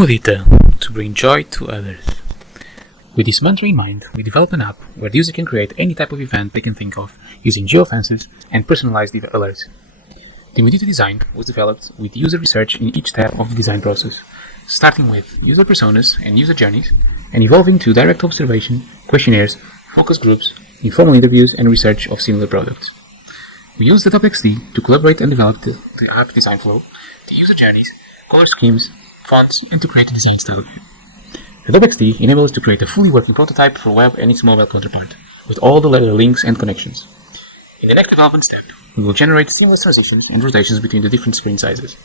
Mudita, to bring joy to others. With this mantra in mind, we developed an app where the user can create any type of event they can think of using geofences and personalized alerts. The Mudita design was developed with user research in each step of the design process, starting with user personas and user journeys, and evolving to direct observation, questionnaires, focus groups, informal interviews, and research of similar products. We used the .txt to collaborate and develop the app design flow, the user journeys, color schemes, fonts, and to create a design style. The .txt enables us to create a fully working prototype for web and its mobile counterpart, with all the links and connections. In the next development step, we will generate seamless transitions and rotations between the different screen sizes.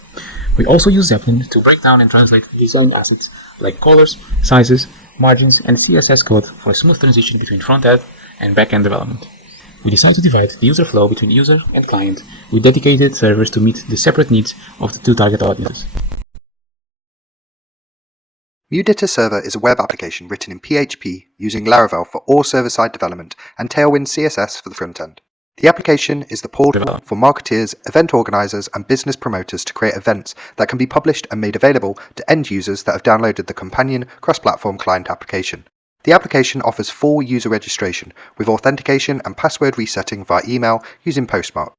We also use Zeppelin to break down and translate design assets like colors, sizes, margins, and CSS code for a smooth transition between front-end and back-end development. We decided to divide the user flow between user and client with dedicated servers to meet the separate needs of the two target audiences. Mudita Server is a web application written in PHP using Laravel for all server-side development and Tailwind CSS for the front end. The application is the portal for marketeers, event organizers, and business promoters to create events that can be published and made available to end users that have downloaded the companion cross-platform client application. The application offers full user registration with authentication and password resetting via email using Postmark.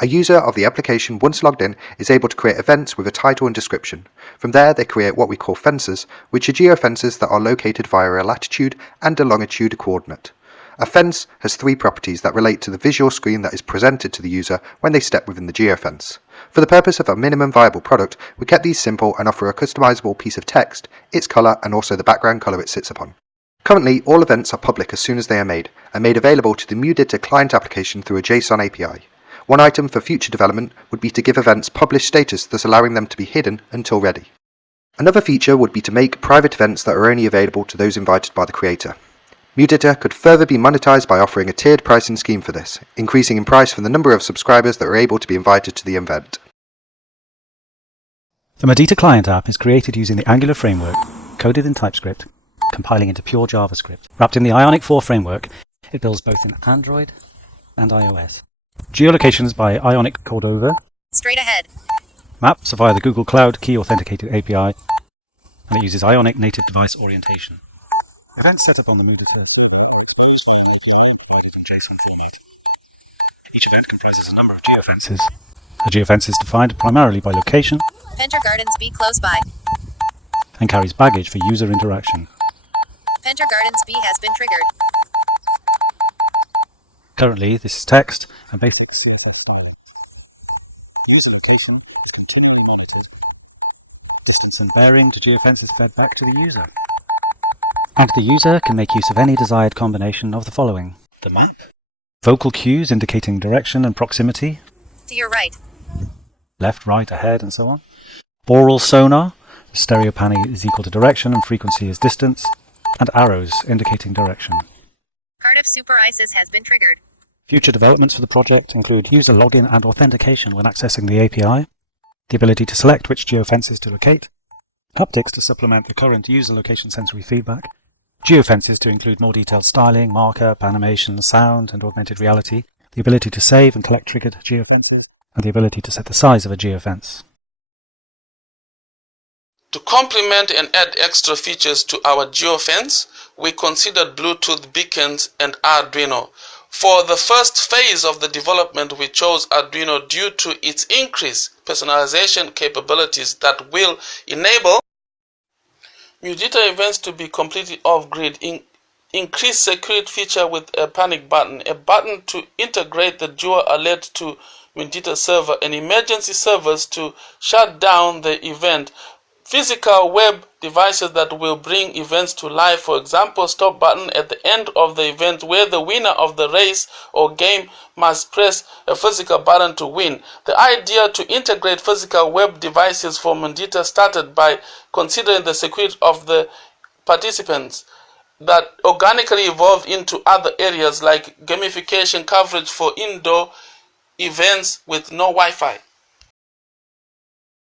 A user of the application, once logged in, is able to create events with a title and description. From there, they create what we call fences, which are geofences that are located via a latitude and a longitude coordinate. A fence has three properties that relate to the visual screen that is presented to the user when they step within the geofence. For the purpose of a minimum viable product, we kept these simple and offer a customizable piece of text, its color, and also the background color it sits upon. Currently, all events are public as soon as they are made, and made available to the Mudita client application through a JSON API. One item for future development would be to give events published status, thus allowing them to be hidden until ready. Another feature would be to make private events that are only available to those invited by the creator. Mudita could further be monetized by offering a tiered pricing scheme for this, increasing in price for the number of subscribers that are able to be invited to the event. The Mudita client app is created using the Angular framework, coded in TypeScript, compiling into pure JavaScript. Wrapped in the Ionic 4 framework, it builds both in Android and iOS. Geolocations by Ionic Cordova. Straight ahead. Maps via the Google Cloud Key Authenticated API, and it uses Ionic native device orientation. Events set up on the Mudita server are exposed via an API provided in JSON format. Each event comprises a number of geofences. A geofence is defined primarily by location Penter Gardens B close by. and carries baggage for user interaction. Penter Gardens B has been triggered. Currently, this is text and basic CSS style. The user location is continually monitored. Distance and bearing to geofence is fed back to the user. And the user can make use of any desired combination of the following: the map, vocal cues indicating direction and proximity, To your right. left, right, ahead, and so on, aural sonar, the stereo panning is equal to direction and frequency is distance, and arrows indicating direction. Cardiff Super ISIS has been triggered. Future developments for the project include user login and authentication when accessing the API, the ability to select which geofences to locate, haptics to supplement the current user location sensory feedback, geofences to include more detailed styling, markup, animation, sound, and augmented reality, the ability to save and collect triggered geofences, and the ability to set the size of a geofence. To complement and add extra features to our geofence, we considered Bluetooth beacons and Arduino. For the first phase of the development, we chose Arduino due to its increased personalization capabilities that will enable Mudita events to be completely off-grid, increased security feature with a panic button, a button to integrate the dual alert to Mudita server, and emergency servers to shut down the event. Physical web devices that will bring events to life, for example, stop button at the end of the event where the winner of the race or game must press a physical button to win. The idea to integrate physical web devices for Mudita started by considering the security of the participants that organically evolved into other areas like gamification coverage for indoor events with no Wi-Fi.